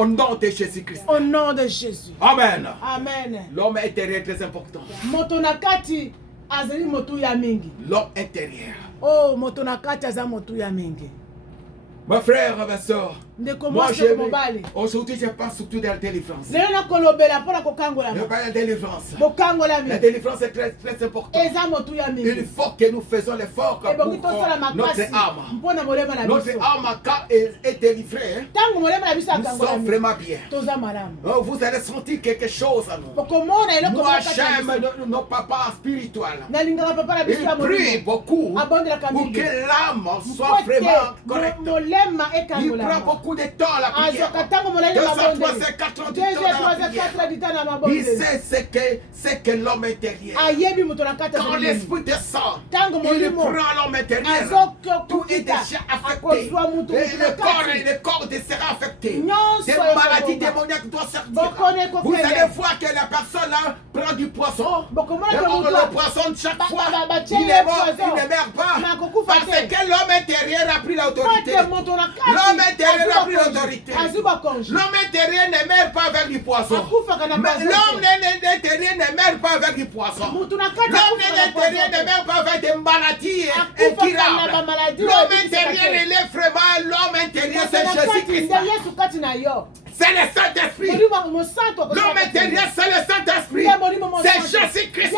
Au nom de Jésus-Christ. Au nom de Jésus. Amen. Amen. L'homme intérieur est très important. Motonakati azali motu ya mingi. L'homme intérieur. Oh, motonakati aza motu ya mingi. Mes frères, mes soeurs, moi aujourd'hui je pense surtout de la délivrance. Je parle de délivrance. La délivrance est très, très importante. Il faut que nous faisons l'effort pour notre âme. Notre âme, quand elle est délivrée, nous sommes vraiment bien. Vous allez sentir quelque chose à nous. Moi j'aime nos papas spirituels. Ils prient beaucoup pour que l'âme soit vraiment correcte. Il prend beaucoup de temps à la prière. 2 à 3 à 4 ans du temps à la prière. Il sait ce que l'homme intérieur. Quand l'esprit descend, il prend l'homme intérieur. Tout est déjà affecté. Et le corps sera affecté. Des maladies démoniaques doivent sortir. Vous allez voir que la personne là prend du poisson. Le poisson chaque fois, il est mort, il ne meurt pas. Parce que l'homme intérieur a pris l'autorité. L'homme intérieur a pris l'autorité. L'homme intérieur ne meurt pas avec du poisson. L'homme intérieur ne meurt pas avec du poisson. L'homme intérieur ne meurt pas avec des maladies incurables. L'homme intérieur, il est vraiment l'homme intérieur, c'est Jésus-Christ. C'est le Saint-Esprit. L'homme intérieur, c'est le Saint-Esprit. C'est Jésus-Christ.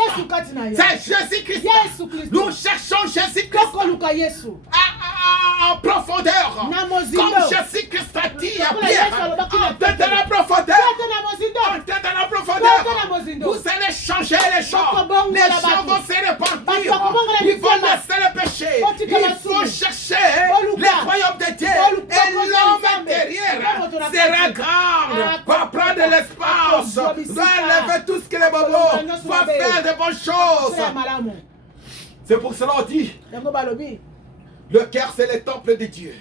C'est Jésus-Christ. Nous cherchons Jésus-Christ en profondeur. Comme Jésus-Christ a dit à Pierre, entrez dans la profondeur. Entrez dans la profondeur. Vous allez changer les gens. Les gens vont se repentir. Ils vont laisser le péché. Il faut chercher le royaume de Dieu. Et l'homme intérieur sera grand. Va prendre l'espace. Va enlever tout ce que les bobos. Va faire de bonnes choses. C'est pour cela qu'on dit. Le cœur, c'est le temple de Dieu.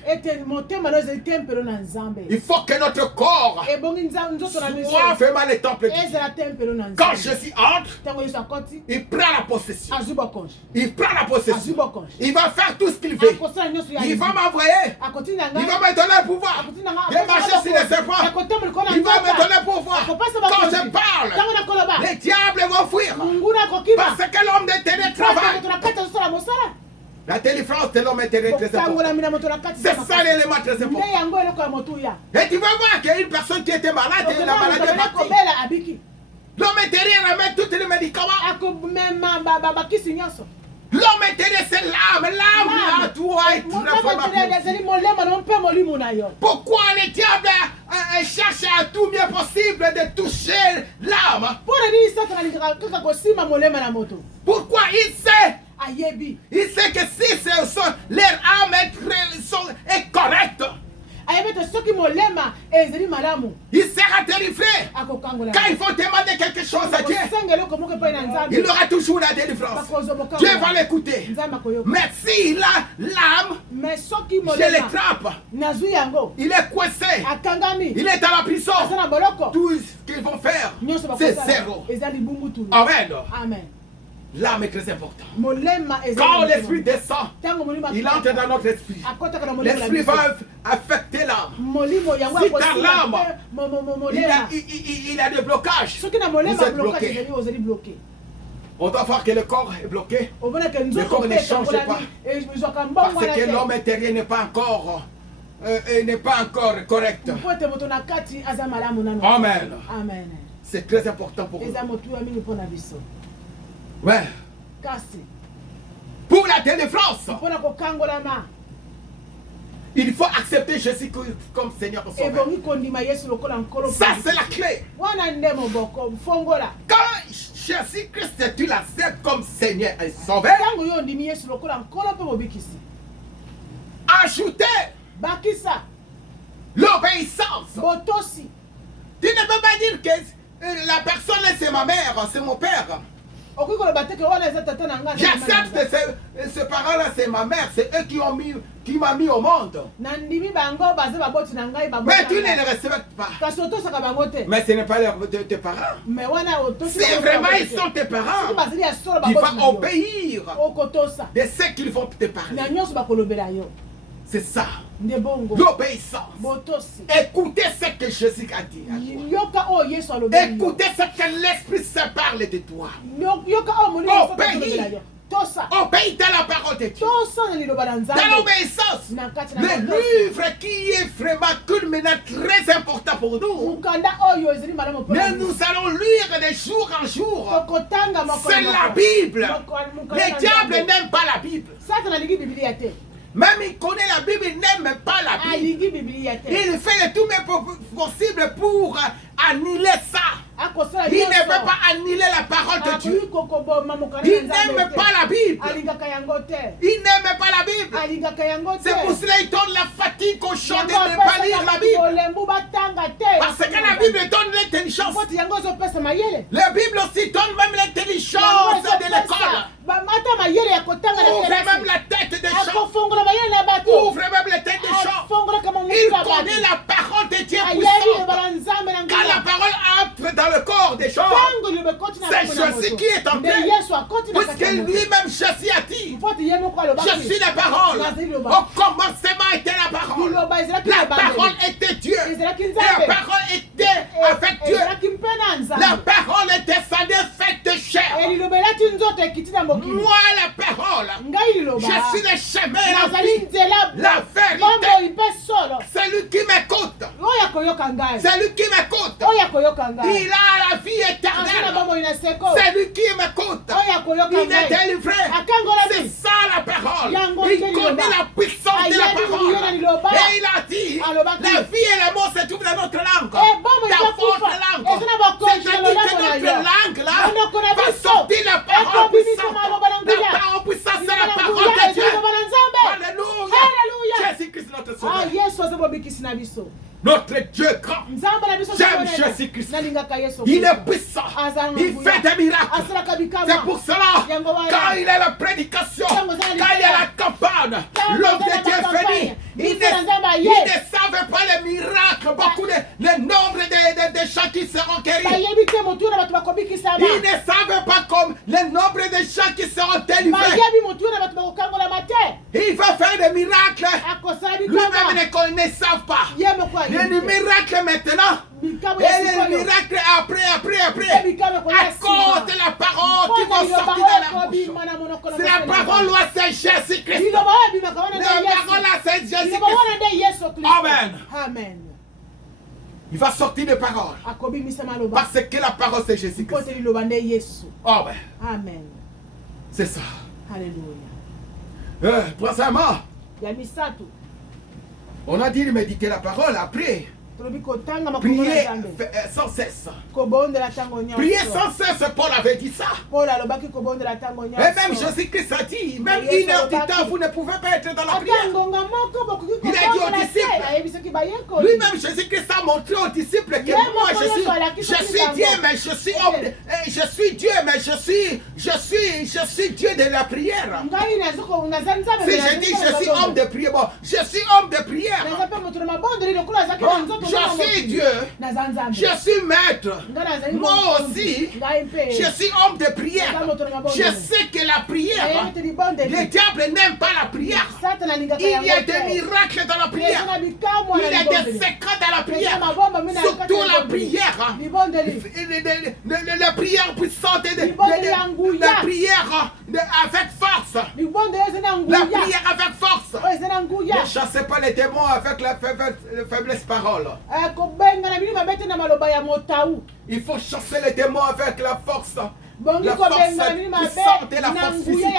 Il faut que notre corps soit vraiment le temple de Dieu. Quand Jésus entre, il prend la possession. Il prend la possession. Il va faire tout ce qu'il veut. Il va m'envoyer. Il va me donner le pouvoir de marcher sur les serpents. Il va me donner le pouvoir. Quand je parle, les diables vont fuir. Parce que l'homme d'intérêt travaille. La délivrance de l'homme intérieur est très importante. C'est ça l'élément très important. Et tu vas voir qu'il y a une personne qui était malade et la maladie est partie. L'homme intérieur amène tous les médicaments. L'homme intérieur c'est l'âme. L'âme doit être Pourquoi le diable cherche à tout bien possible de toucher l'âme? Pourquoi il sait? Il sait que si leur âme est correcte, il sera délivré. Quand il faut demander quelque chose à Dieu, il aura toujours la délivrance. Dieu va l'écouter. Mais si l'âme, je l'étrape, il est coincé, il est dans la prison, tout ce qu'ils vont faire, c'est zéro. Amen. L'âme est très importante. Quand l'esprit descend, il entre dans notre esprit. L'esprit va affecter l'âme. Si dans l'âme, il a des blocages, vous êtes bloqué. On doit voir que le corps est bloqué. Le corps ne change pas. Parce que l'homme intérieur n'est pas encore correct. Amen. C'est très important pour vous. Ouais. Pour la délivrance, il faut accepter Jésus comme Seigneur et Sauveur. Ça, c'est la clé. Quand Jésus-Christ, tu l'acceptes comme Seigneur et Sauveur, ajoutez l'obéissance. Tu ne peux pas dire que la personne, c'est ma mère, c'est mon père. J'accepte ces parents-là, c'est ma mère, c'est eux qui m'ont mis au monde. Mais tu ne les respectes pas. Mais ce n'est pas tes parents. Si vraiment ils sont tes parents, tu vas obéir de ce qu'ils vont te parler. C'est ça. l'obéissance. Écoutez ce que Jésus a dit. Écoutez ce que l'Esprit se parle de toi. Obéis. Obéis dans la parole de Dieu. Dans l'obéissance. Le livre qui est vraiment culminant, très important pour nous. Mais nous allons lire de jour en jour. C'est la Bible. Le diable n'aime pas la Bible. Même il connaît la Bible, il n'aime pas la Bible. Il fait le tout possible pour annuler ça. Il ne veut pas annuler la parole de Dieu. Il n'aime pas la Bible. Il n'aime pas la Bible. C'est pour cela qu'il donne la fatigue aux gens de ne pas lire la Bible. Parce que la Bible donne l'intelligence. La Bible aussi donne même l'intelligence de l'école. Ouvre même la tête des gens. Ouvre même la tête des gens. Il connaît la parole de Dieu puissante. Quand la parole entre dans le corps des gens, c'est Jésus qui est entré. Puisque lui-même Jésus a dit, je suis la parole. Au commencement était la parole. La parole était Dieu. La parole était avec Dieu. La parole était descendue faite de chair. Moi la parole, je suis le chemin, la vie, la vérité. Celui qui m'écoute, celui qui m'écoute, il a la vie éternelle. Celui qui m'écoute, il est délivré. C'est ça la parole. Il connaît la puissance de la parole. Et il a dit, la vie et la mort se trouvent dans notre langue. Dans votre langue. C'est-à-dire que notre langue là va sortir la parole puissante. La parole puissante, c'est la parole de Dieu. Alléluia. Jésus-Christ notre sauveur. Notre Dieu grand. J'aime Jésus-Christ. Il est puissant. Il fait des miracles. C'est pour cela, quand il est la prédication, quand il est la campagne, l'homme de Dieu est venu. Il ne savait pas les miracles, beaucoup le nombre de gens qui seront guéris. Il ne savait pas comme le nombre de gens qui seront délivrés. Il va faire des miracles. Lui-même ne savent pas. Les miracles maintenant. Et les miracles après. À cause de la parole qui va sortir de la bouche. C'est la parole là, c'est Jésus-Christ. La parole là, c'est Jésus-Christ. Amen. Il va sortir de parole. Parce que la parole, c'est Jésus-Christ. Amen. C'est ça. Alléluia. Troisièmement, on a dit de méditer la parole après. Priez sans cesse. Priez sans cesse, Paul avait dit ça. Et même Jésus-Christ a dit, même 1 heure du temps, vous ne pouvez pas être dans la prière. Il a dit aux disciples. Lui-même Jésus-Christ a montré aux disciples que moi je suis Dieu, mais je suis homme. Je suis Dieu, mais je suis Dieu de la prière. Si je dis je suis homme de prière, bon, je suis homme de prière. Je suis Dieu, je suis maître, moi aussi, je suis homme de prière. Je sais que la prière, le diable n'aime pas la prière. Il y a des miracles dans la prière. Il y a des secrets dans la prière. Surtout la prière. La prière puissante, la prière avec force. La prière avec force. Ne chassez pas les démons avec la faiblesse parole. Il faut chasser les démons avec la force. La force puissante et la force physique.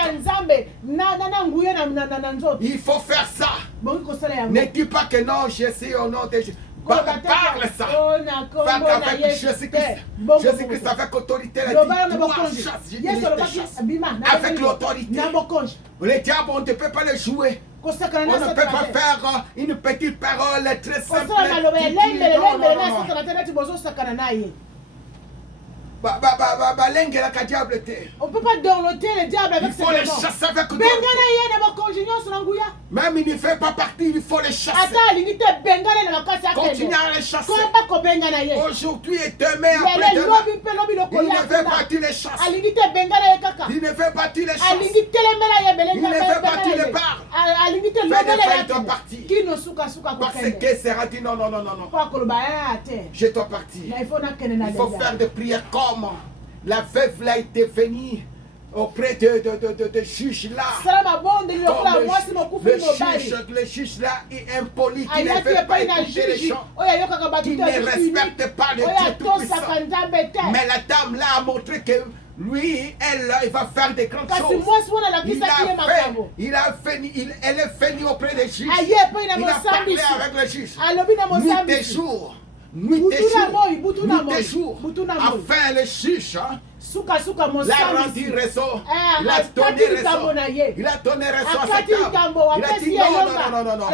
Il faut faire ça. Ne dis pas que non, je suis au nom de Jésus. Parle ça. Avec Jésus-Christ. Jésus-Christ avec autorité. Avec l'autorité. Les diables, on ne peut pas les jouer. On ne peut pas faire une petite parole très simple. On ne peut pas dorloter le diable avec ses démons. Il faut les chasser avec d'autres. Même il ne fait pas partie, il faut les chasser. Continue à les chasser. Aujourd'hui et demain, après demain, il ne fait pas, tu les chasses. Il ne fait pas, tu les chasses. Il ne fait pas, tu les parles. Fais de partie. Parce que sera dit non, non, non, non, non. Je dois partir. Il faut faire des prières comme la veuve là était venue auprès de juge là. Le juge là est impoli, qui ne veut pas écouter les gens, qui ne respecte pas le Dieu tout-puissant. Mais la dame là a montré que lui, elle va faire des grandes choses. Elle est venue auprès des juges. Il a parlé avec le juge. Nuit des jours. Nuit des jours. Enfin, le juge l'a rendu raison. Il a donné raison. Il a donné raison à cette dame. Il a dit non, non, non, non.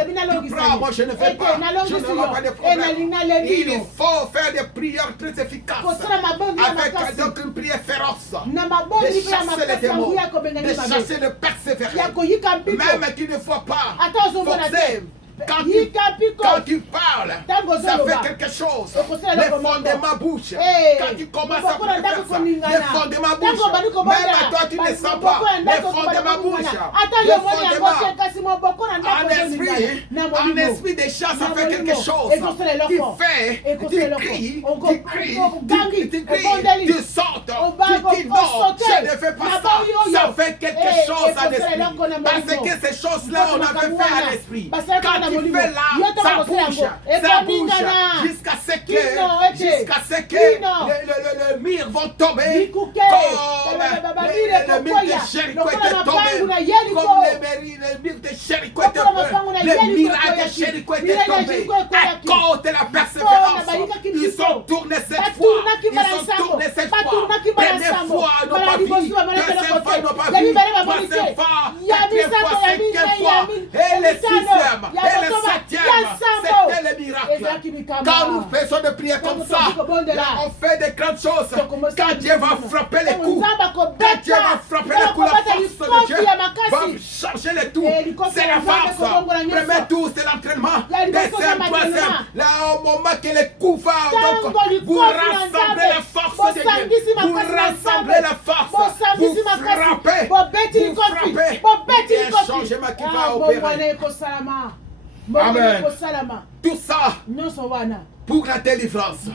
Tu prends, moi je ne fais pas. Je n'aurai pas de problème. Il faut faire des prières très efficaces. Avec donc une prière féroce. De chasser les démons. De chasser le persévérer. Même qu'il ne faut pas forcer. Quand tu parles, ça fait quelque chose. Les fondements bougent. Quand tu commences à faire ça, les fondements bougent. Même toi, tu ne sens pas. Les fondements bougent. Les fondements. En esprit des chats, ça fait quelque chose. Tu cries, tu sautes, tu dis non, je ne fais pas ça. Ça fait quelque chose à l'esprit. Parce que ces choses-là, on avait fait à l'esprit. Quand tu fais là, ça bouge jusqu'à ce que le mur vont tomber comme le mur de Jéricho était tombé, comme le mur de Jéricho était tombé, le miracle de Jéricho était tombé à cause de la persévérance. Ils ont tourné cette fois, première fois, ils n'ont pas vu, deuxième fois, ils n'ont pas vu, troisième fois, quatrième fois, cinquième fois, et le sixième, et le septième, c'était le miracle. Quand nous faisons des prières comme ça, là on fait des grandes choses. Quand Dieu va frapper les coups, quand Dieu va frapper les coups, la force de Dieu va changer les tours. C'est la force. Premier tour, c'est l'entraînement. Deuxième, troisième, là au moment que les coups vont, donc vous rassemblez la force de Dieu. Vous rassemblez la force. Vous frappez. Vous frappez. Il y a un changement qui va opérer. Amen. Tout ça pour la délivrance.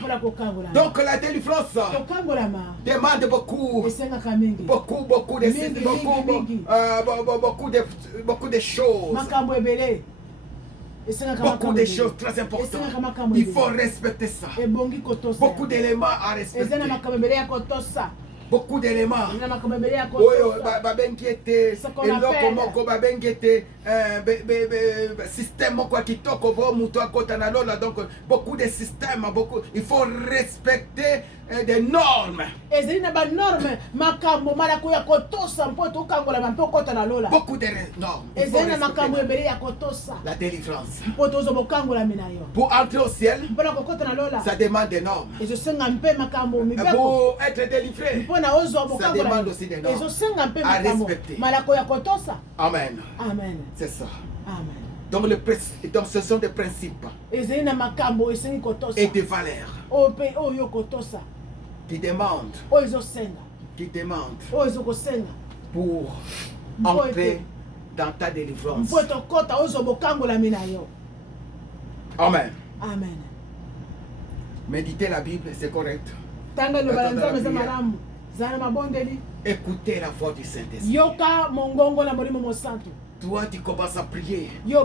Donc la délivrance demande beaucoup de choses. Beaucoup de choses très importantes. Il faut respecter ça. Beaucoup d'éléments à respecter. Beaucoup d'éléments. Système donc beaucoup de systèmes, il faut respecter des normes. Beaucoup de normes. La délivrance. Pour entrer au ciel, ça demande des normes. Pour être délivré, ça demande aussi des normes à respecter. Amen. Amen. C'est ça. Amen. Donc ce sont des principes et des valeurs qui demandent pour entrer dans ta délivrance. Amen. Amen. Méditer la Bible, c'est correct. Écoutez la voix du Saint-Esprit. Toi, tu commences à prier. Tu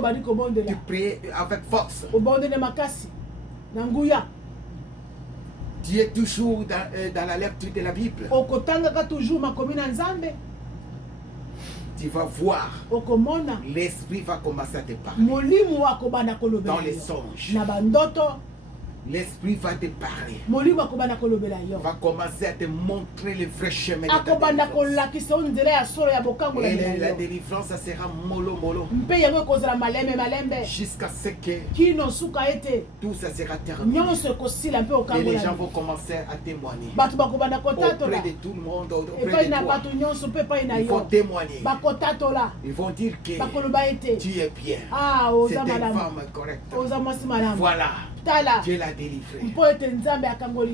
pries avec force. Tu es toujours dans la lecture de la Bible. Tu vas voir. L'Esprit va commencer à te parler. Dans les songes. L'esprit va te parler. Va commencer à te montrer le vrai chemin de ta délivrance. Et la délivrance, ça sera mollo mollo. Jusqu'à ce que tout ça sera terminé. Et les gens vont commencer à témoigner. Auprès de tout le monde, auprès de toi. Ils vont témoigner. Ils vont dire que tu es bien. C'est une femme correcte. Voilà. Dieu l'a délivré.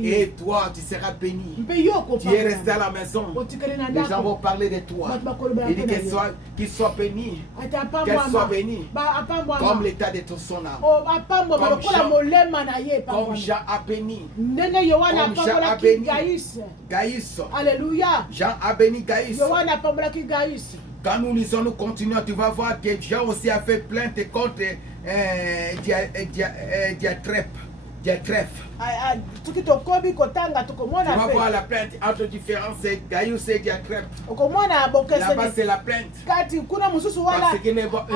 Et toi, tu seras béni. Tu es resté à la maison. Les gens vont parler de toi. Il dit qu'il soit béni. Qu'elle soit bénie. Comme l'état de son âme. Comme Jean a béni. Comme Jean a béni Gaïs. Alléluia. Jean a béni Gaïs. Quand nous lisons, nous continuons, tu vas voir que Jean aussi a fait plainte contre Diatrephe. Tu vas voir la plainte entre différences, Gaïus et Diatrephe. Là-bas, c'est la plainte. Parce qu'il n'est pas bon.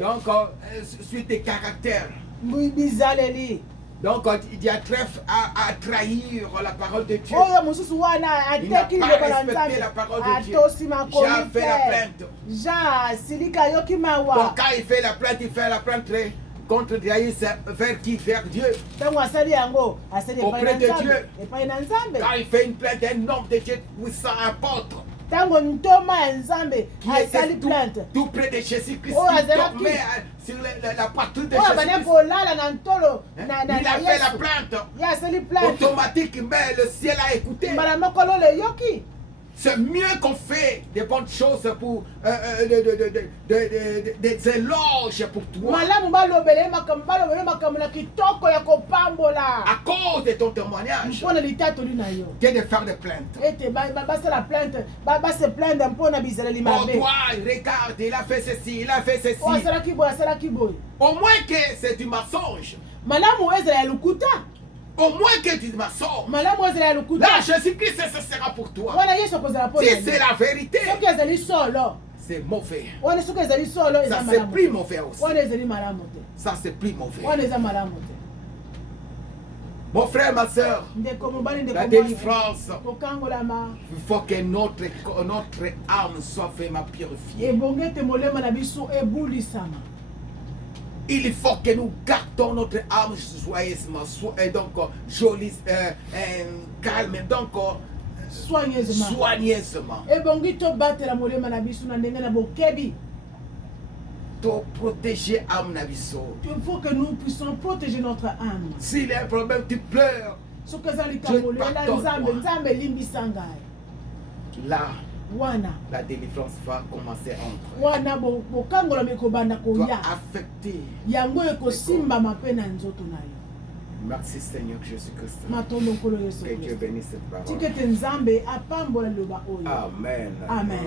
Donc, suite des caractères. Donc, Diatrephe a trahi la parole de Dieu. Il n'a pas respecté la parole de Dieu. Jean a fait la plainte. Donc, quand il fait la plainte contre Gaïus, vers qui? Vers Dieu. Auprès de Dieu. Quand il fait une plainte d'un homme de Dieu, puissant apôtre, qui était tout près de Jésus-Christ, il dormait sur la poitrine de Jésus-Christ. Il a fait la plainte. Automatiquement, le ciel a écouté. C'est mieux qu'on fait des bonnes choses pour des éloges pour toi. À cause de ton témoignage, que de faire des plaintes. Pour toi, regarde, il a fait ceci, il a fait ceci. Au moins que c'est du mensonge. Au moins que tu mensonges. Là, Jésus-Christ, ce sera pour toi. Si c'est la vérité, c'est mauvais. Ça, c'est plus mauvais aussi. Ça, c'est plus mauvais. Mon frère, ma soeur, la délivrance, il faut que notre âme soit vraiment purifiée. Il faut que nous gardons notre âme joyeusement, donc jolie, calme, donc soigneusement. Pour protéger l'âme. Il faut que nous puissions protéger notre âme. S'il y a un problème, tu pleures. Là, la délivrance va commencer à entrer. Doit affecter. Merci Seigneur Jésus-Christ. Que Dieu bénisse cette parole. Amen. Amen. Amen.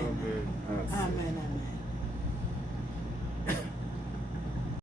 Amen.